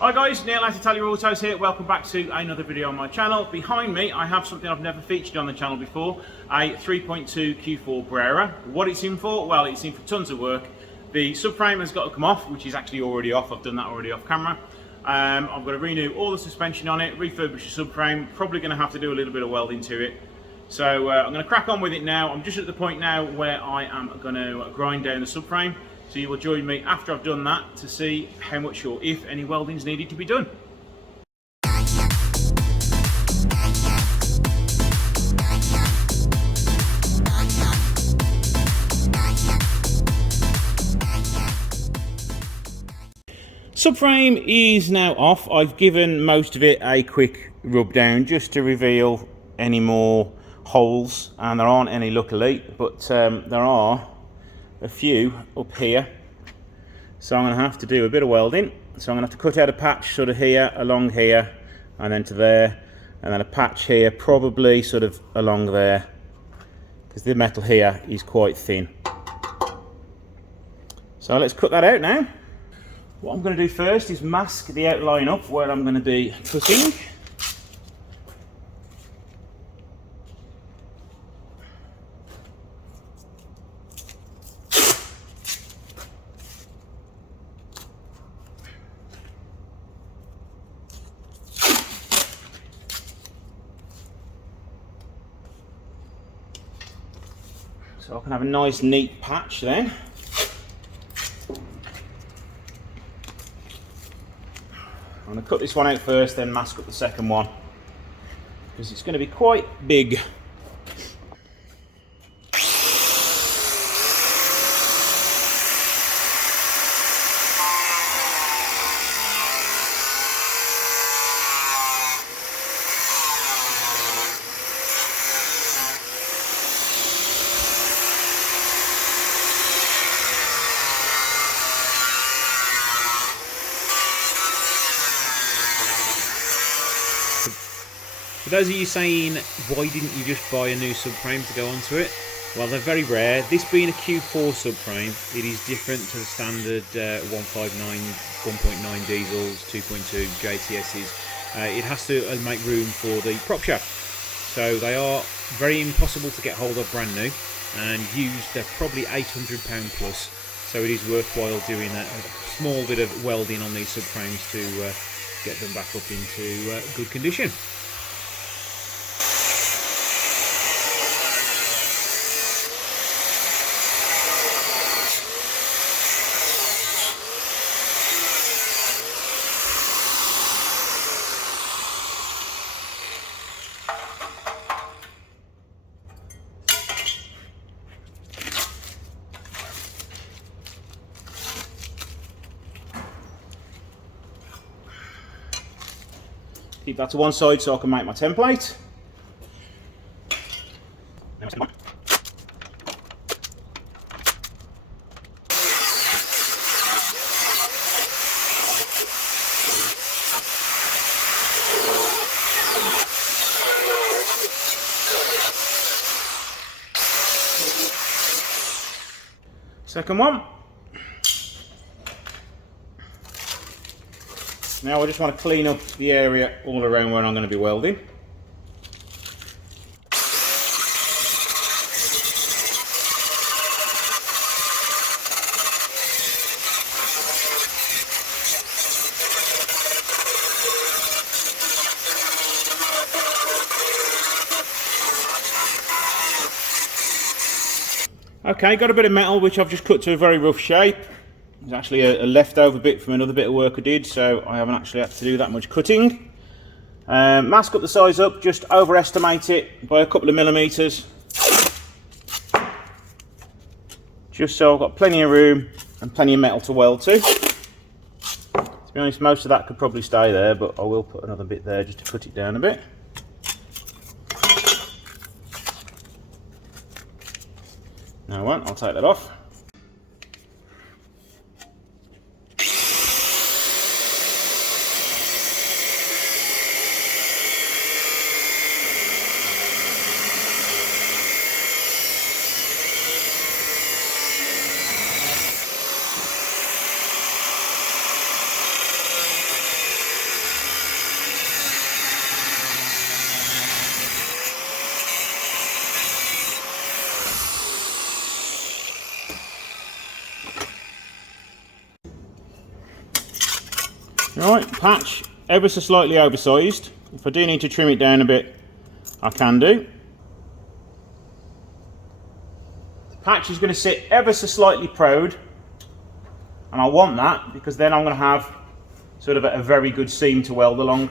Hi guys, Neil at Italia Autos here. Welcome back to another video on my channel. Behind me I have something I've never featured on the channel before, a 3.2 Q4 Brera. What it's in for? Well, it's in for tons of work. The subframe has got to come off, which is actually already off. I've done that already off camera. I've got to renew all the suspension on it, refurbish the subframe, probably going to have to do a little bit of welding to it. So I'm going to crack on with it now. I'm just at the point now where I am going to grind down the subframe. So you will join me after I've done that to see how much or if any welding is needed to be done. Subframe is now off. I've given most of it a quick rub down just to reveal any more holes, and there aren't any luckily, but there are a few up here, so I'm going to have to do a bit of welding. So I'm going to have to cut out a patch sort of here, along here, and then to there, and then a patch here, probably sort of along there, because the metal here is quite thin. So let's cut that out now. What I'm going to do first is mask the outline up where I'm going to be cutting. So I can have a nice neat patch then. I'm going to cut this one out first, then mask up the second one, because it's going to be quite big. For those of you saying, why didn't you just buy a new subframe to go onto it? Well, they're very rare. This being a Q4 subframe, it is different to the standard 1.59, 1.9 diesels, 2.2 JTSs. It has to make room for the prop shaft. So they are very impossible to get hold of brand new, and used they're probably £800 plus. So it is worthwhile doing a small bit of welding on these subframes to get them back up into good condition. Keep that to one side so I can make my template. Second one. Now I just want to clean up the area all around where I'm going to be welding. Okay, got a bit of metal which I've just cut to a very rough shape. There's actually a leftover bit from another bit of work I did, so I haven't actually had to do that much cutting. Mask up the size up, just overestimate it by a couple of millimetres. Just so I've got plenty of room and plenty of metal to weld to. To be honest, most of that could probably stay there, but I will put another bit there just to cut it down a bit. No, I won't, I'll take that off. Right, patch ever so slightly oversized. If I do need to trim it down a bit, I can do. The patch is going to sit ever so slightly proud, and I want that because then I'm going to have sort of a very good seam to weld along.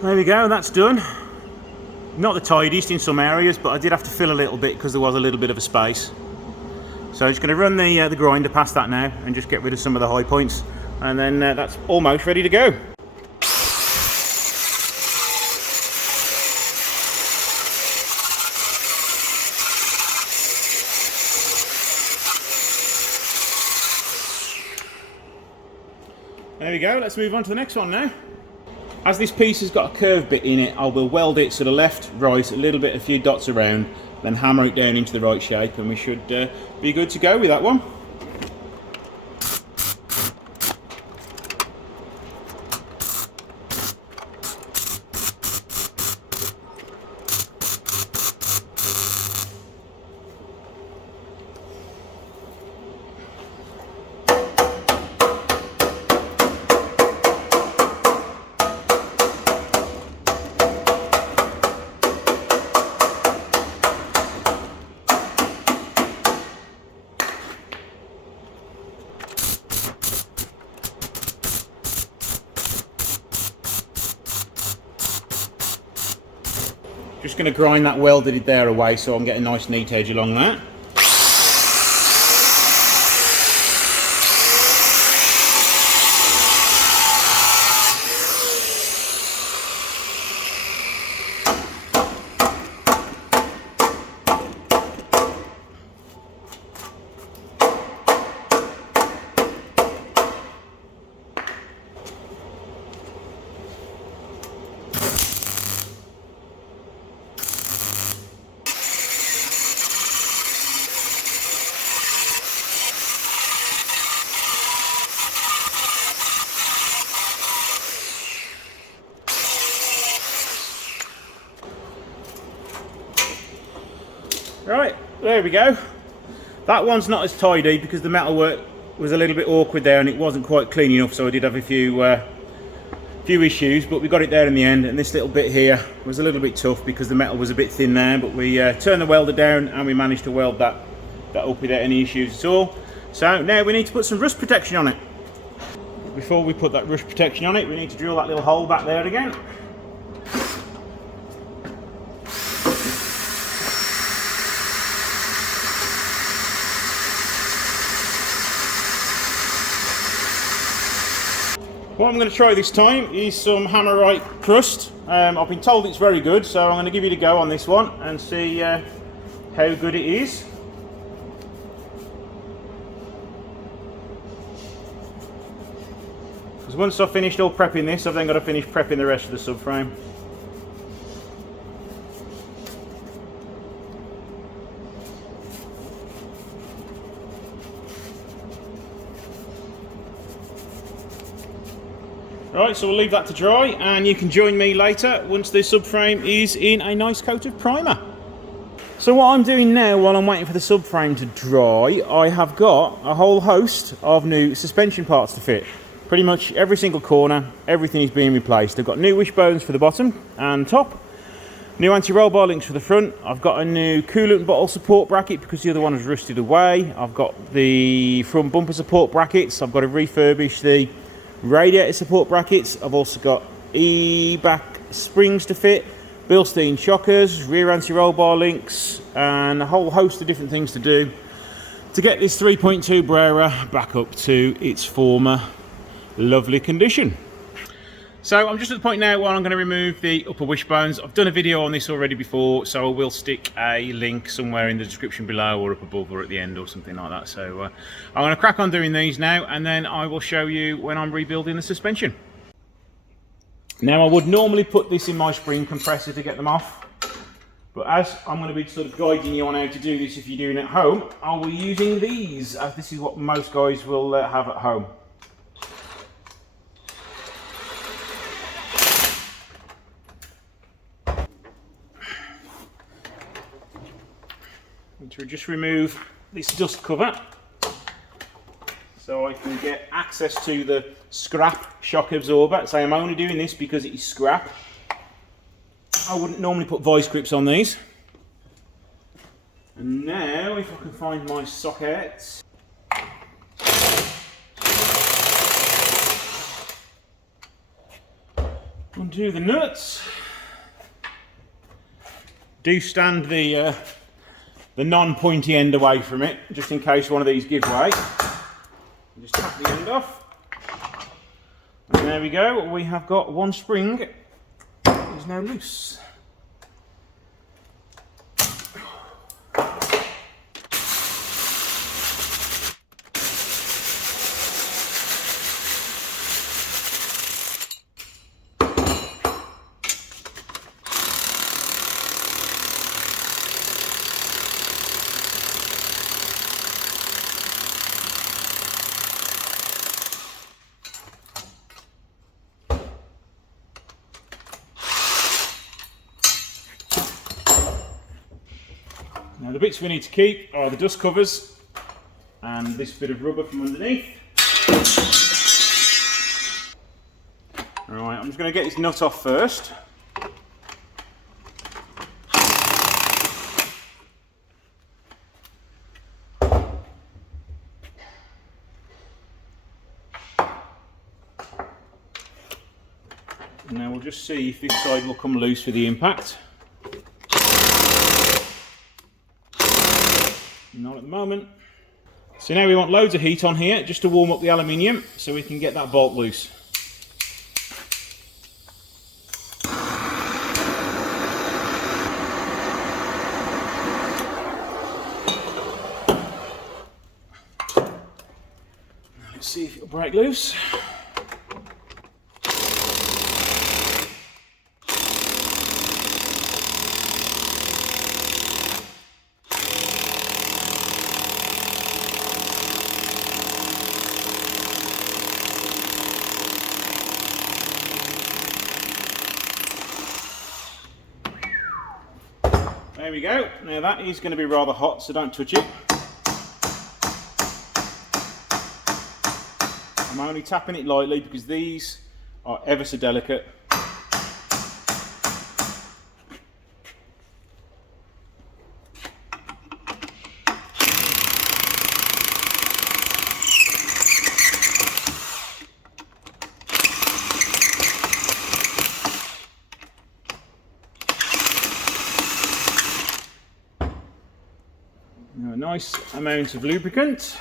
There we go, that's done. Not the tidiest in some areas, but I did have to fill a little bit because there was a little bit of a space. So I'm just going to run the grinder past that now and just get rid of some of the high points, and then that's almost ready to go. There we go, let's move on to the next one now. As this piece has got a curved bit in it, I will weld it sort of left, right, a little bit, a few dots around, then hammer it down into the right shape, and we should be good to go with that one. Just going to grind that welded there away so I can get a nice neat edge along that. Right, there we go. That one's not as tidy because the metal work was a little bit awkward there and it wasn't quite clean enough, so I did have a few issues, but we got it there in the end. And this little bit here was a little bit tough because the metal was a bit thin there, but we turned the welder down and we managed to weld that up without any issues at all. So now we need to put some rust protection on it. Before we put that rust protection on it, we need to drill that little hole back there again. What I'm going to try this time is some Hammerite crust. I've been told it's very good, so I'm going to give it a go on this one and see how good it is. Because once I've finished all prepping this, I've then got to finish prepping the rest of the subframe. Right, so we'll leave that to dry, and you can join me later once the subframe is in a nice coat of primer. So what I'm doing now while I'm waiting for the subframe to dry, I have got a whole host of new suspension parts to fit. Pretty much every single corner, everything is being replaced. I've got new wishbones for the bottom and top, new anti-roll bar links for the front. I've got a new coolant bottle support bracket because the other one has rusted away. I've got the front bumper support brackets. I've got to refurbish the radiator support brackets. I've also got E-back springs to fit, Bilstein shockers, rear anti-roll bar links, and a whole host of different things to do to get this 3.2 Brera back up to its former lovely condition. So I'm just at the point now where I'm going to remove the upper wishbones. I've done a video on this already before, so I will stick a link somewhere in the description below or up above or at the end or something like that. So I'm going to crack on doing these now, and then I will show you when I'm rebuilding the suspension. Now I would normally put this in my spring compressor to get them off, but as I'm going to be sort of guiding you on how to do this if you're doing it at home, I'll be using these, as this is what most guys will have at home. To just remove this dust cover so I can get access to the scrap shock absorber. So I'm only doing this because it is scrap. I wouldn't normally put vice grips on these. And now if I can find my sockets, undo the nuts. Do stand the non-pointy end away from it, just in case one of these gives way. Just tap the end off. And there we go, we have got one spring is now loose. Now the bits we need to keep are the dust covers and this bit of rubber from underneath. Alright, I'm just going to get this nut off first. Now we'll just see if this side will come loose with the impact. Not at the moment. So now we want loads of heat on here just to warm up the aluminium so we can get that bolt loose. Let's see if it'll break loose. There we go. Now that is going to be rather hot, so don't touch it. I'm only tapping it lightly because these are ever so delicate. Now a nice amount of lubricant.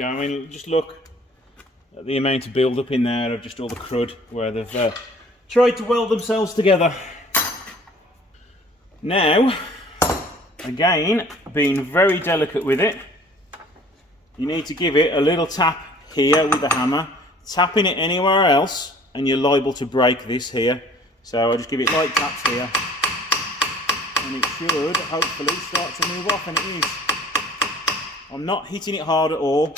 go. I mean, just look at the amount of build up in there of just all the crud where they've tried to weld themselves together. Now, again, being very delicate with it, you need to give it a little tap here with the hammer. Tapping it anywhere else and you're liable to break this here. So I'll just give it light taps here. And it should hopefully start to move off, and it is. I'm not hitting it hard at all.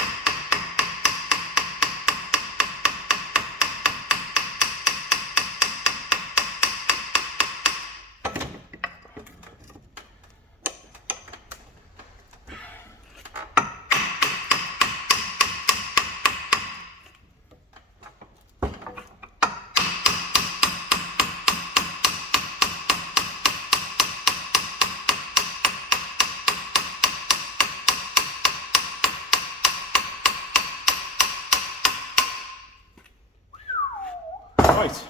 Right.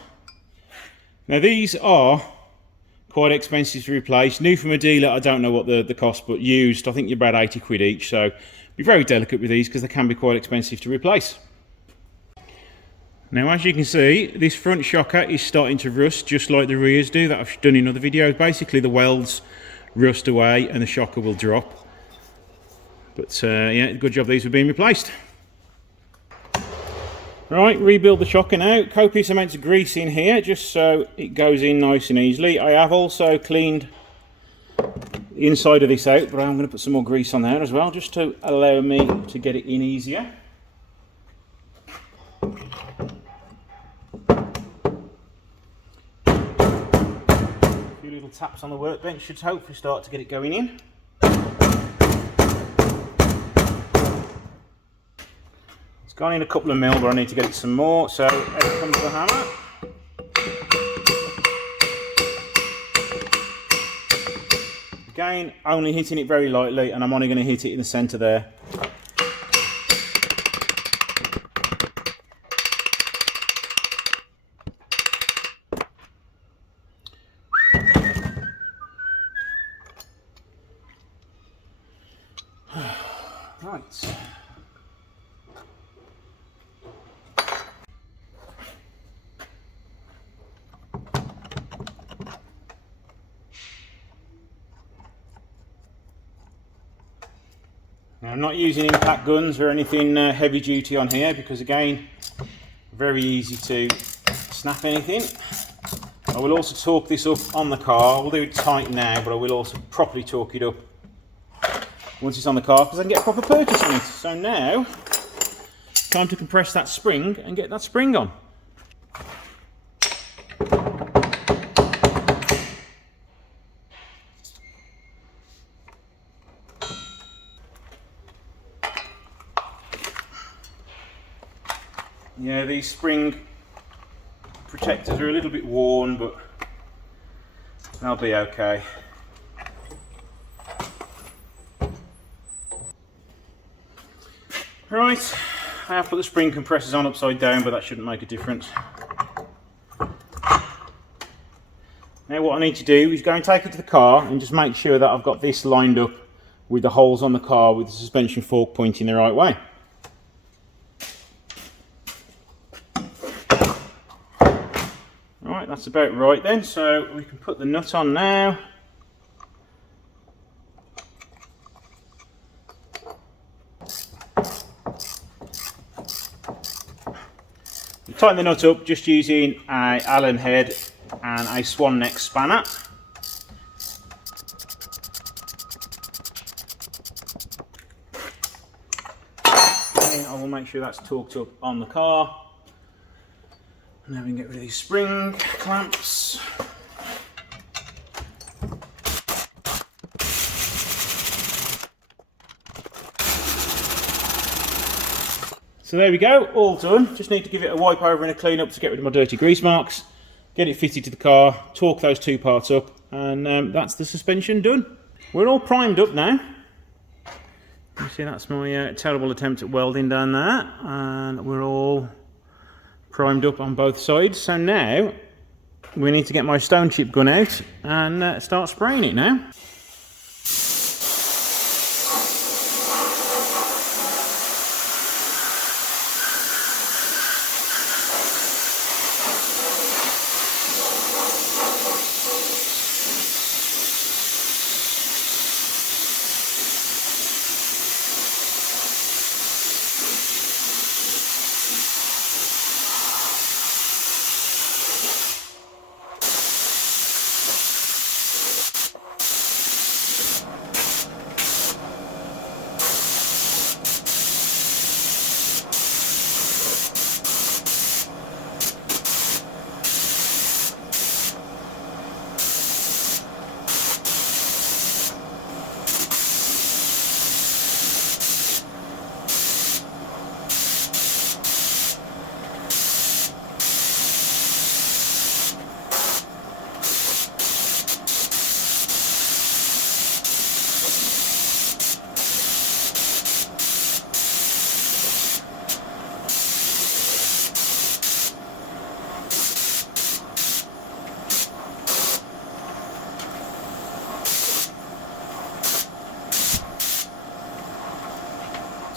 Now these are quite expensive to replace. New from a dealer, I don't know what the cost, but used, I think you're about 80 quid each. So be very delicate with these because they can be quite expensive to replace. Now, as you can see, this front shocker is starting to rust just like the rears do that I've done in other videos. Basically, the welds rust away and the shocker will drop. But yeah, good job these were being replaced. Right, rebuild the shocker now. Copious amounts of grease in here just so it goes in nice and easily. I have also cleaned the inside of this out, but I'm going to put some more grease on there as well just to allow me to get it in easier. A few little taps on the workbench should hopefully start to get it going in. It's gone in a couple of mil, but I need to get it some more, so out comes the hammer. Again, only hitting it very lightly, and I'm only going to hit it in the centre there. Right. Now, I'm not using impact guns or anything heavy duty on here because, again, very easy to snap anything. I will also torque this up on the car. We'll do it tight now, but I will also properly torque it up once it's on the car because I can get a proper purchase on it. So now, time to compress that spring and get that spring on. Yeah, these spring protectors are a little bit worn, but they'll be okay. Right, I have put the spring compressors on upside down, but that shouldn't make a difference. Now what I need to do is go and take it to the car and just make sure that I've got this lined up with the holes on the car with the suspension fork pointing the right way. Right, that's about right then, so we can put the nut on now. You tighten the nut up just using an Allen head and a swan neck spanner. And I will make sure that's torqued up on the car. Now we can get rid of these spring clamps. So there we go, all done. Just need to give it a wipe over and a clean up to get rid of my dirty grease marks. Get it fitted to the car, torque those two parts up, and that's the suspension done. We're all primed up now. You see that's my terrible attempt at welding down there, and we're all primed up on both sides. So now we need to get my stone chip gun out and start spraying it now.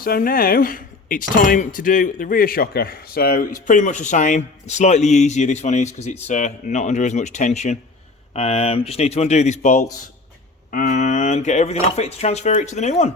So now it's time to do the rear shocker. So it's pretty much the same, slightly easier this one is because it's not under as much tension. Just need to undo this bolt and get everything off it to transfer it to the new one.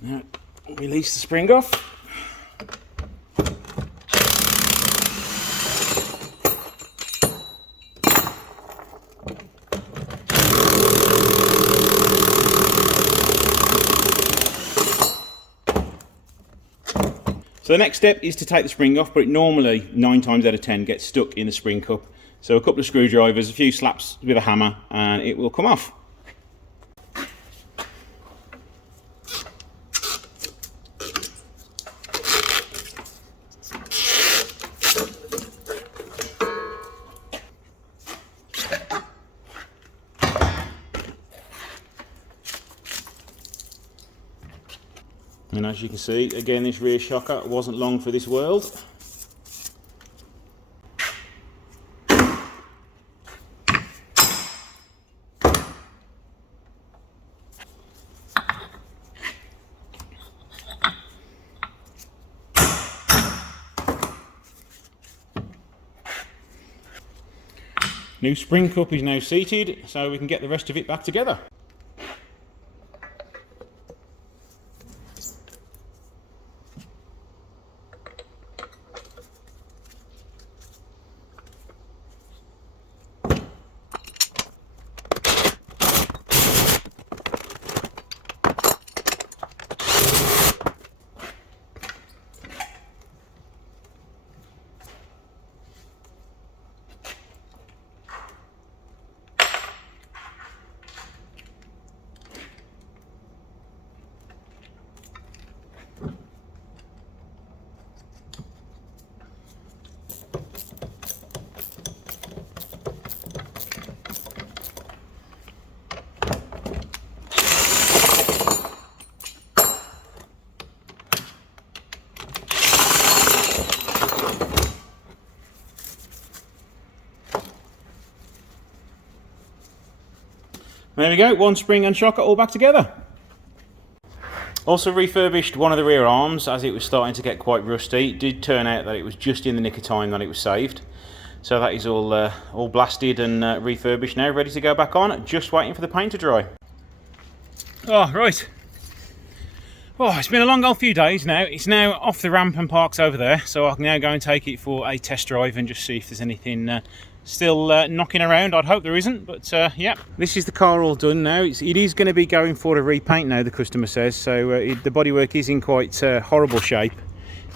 Now, release the spring off. So the next step is to take the spring off, but it normally 9 times out of 10 gets stuck in the spring cup. So a couple of screwdrivers, a few slaps with a hammer, and it will come off. And as you can see, again, this rear shocker wasn't long for this world. New spring cup is now seated, so we can get the rest of it back together. There we go, one spring and shocker all back together. Also refurbished one of the rear arms as it was starting to get quite rusty. It did turn out that it was just in the nick of time that it was saved. So that is all blasted and refurbished now, ready to go back on, just waiting for the paint to dry. Oh, right. Well, it's been a long old few days now. It's now off the ramp and parks over there, so I can now go and take it for a test drive and just see if there's anything still knocking around. I'd hope there isn't, but yeah. This is the car all done now. It is going to be going for a repaint now, the customer says, so the bodywork is in quite horrible shape.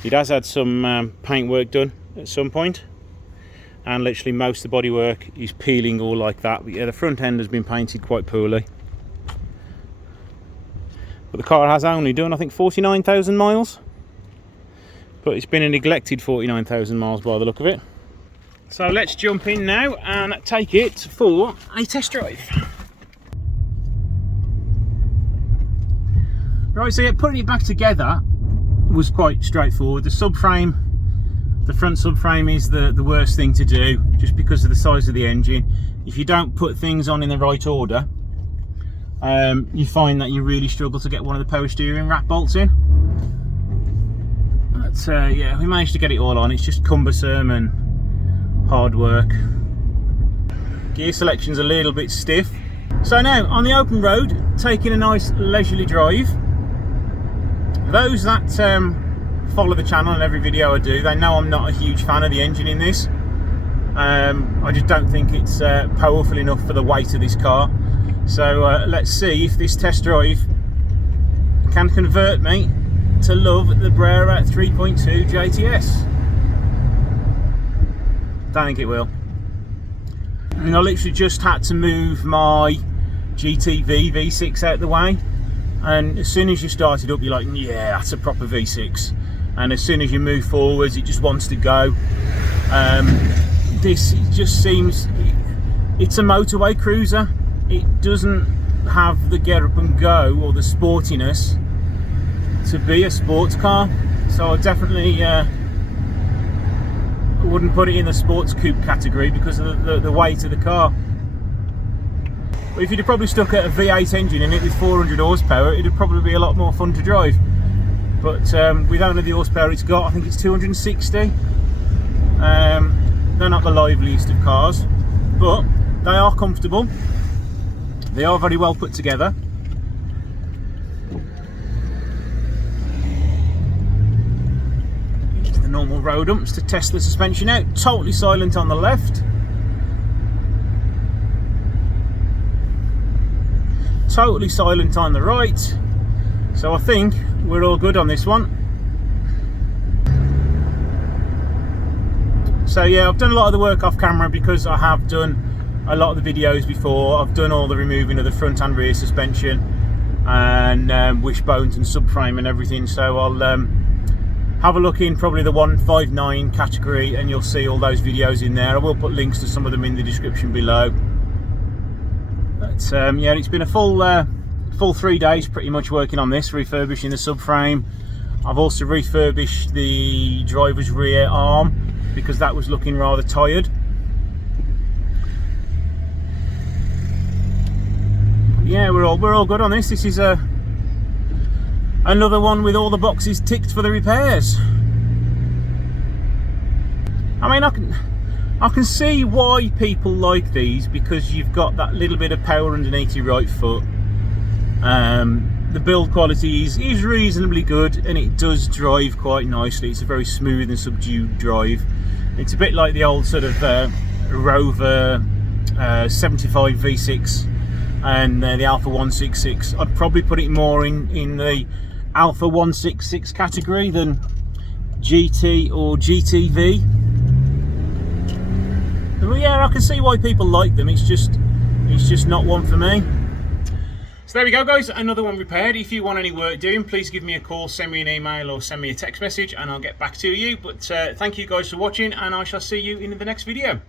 It has had some paint work done at some point, and literally most of the bodywork is peeling all like that, but yeah, the front end has been painted quite poorly. But the car has only done, I think, 49,000 miles, but it's been a neglected 49,000 miles by the look of it. So let's jump in now and take it for a test drive. Right, so yeah, putting it back together was quite straightforward. The subframe, the front subframe is the worst thing to do, just because of the size of the engine. If you don't put things on in the right order, you find that you really struggle to get one of the power steering rat bolts in. But yeah, we managed to get it all on. It's just cumbersome and hard work. Gear selection's a little bit stiff. So now on the open road, taking a nice leisurely drive. Those that follow the channel and every video I do, they know I'm not a huge fan of the engine in this. I just don't think it's powerful enough for the weight of this car. So let's see if this test drive can convert me to love the Brera 3.2 JTS. Don't think it will. I mean, I literally just had to move my GTV V6 out the way, and as soon as you start it up, you're like, yeah, that's a proper V6. and as soon as you move forwards it just wants to go. This just seems, it's a motorway cruiser. It doesn't have the get up and go or the sportiness to be a sports car, so I definitely wouldn't put it in the sports coupe category because of the weight of the car. But if you'd have probably stuck at a V8 engine in it with 400 horsepower, it'd probably be a lot more fun to drive. But with only the horsepower it's got, I think it's 260. They're not the liveliest of cars, but they are comfortable. They are very well put together. Into the normal road humps to test the suspension out. Totally silent on the left. Totally silent on the right. So I think we're all good on this one. So yeah, I've done a lot of the work off camera because I have done a lot of the videos before. I've done all the removing of the front and rear suspension and wishbones and subframe and everything. So I'll have a look in probably the 159 category and you'll see all those videos in there. I will put links to some of them in the description below. But yeah, it's been a full 3 days pretty much working on this, refurbishing the subframe. I've also refurbished the driver's rear arm because that was looking rather tired. Yeah, we're all good on this. This is another one with all the boxes ticked for the repairs. I mean, I can see why people like these, because you've got that little bit of power underneath your right foot. The build quality is reasonably good and it does drive quite nicely. It's a very smooth and subdued drive. It's a bit like the old sort of Rover 75 V6 and the Alfa 166. I'd probably put it more in the Alfa 166 category than GT or GTV. But yeah, I can see why people like them. It's just not one for me. So there we go, guys, another one repaired. If you want any work doing, please give me a call, send me an email or send me a text message and I'll get back to you. But thank you guys for watching and I shall see you in the next video.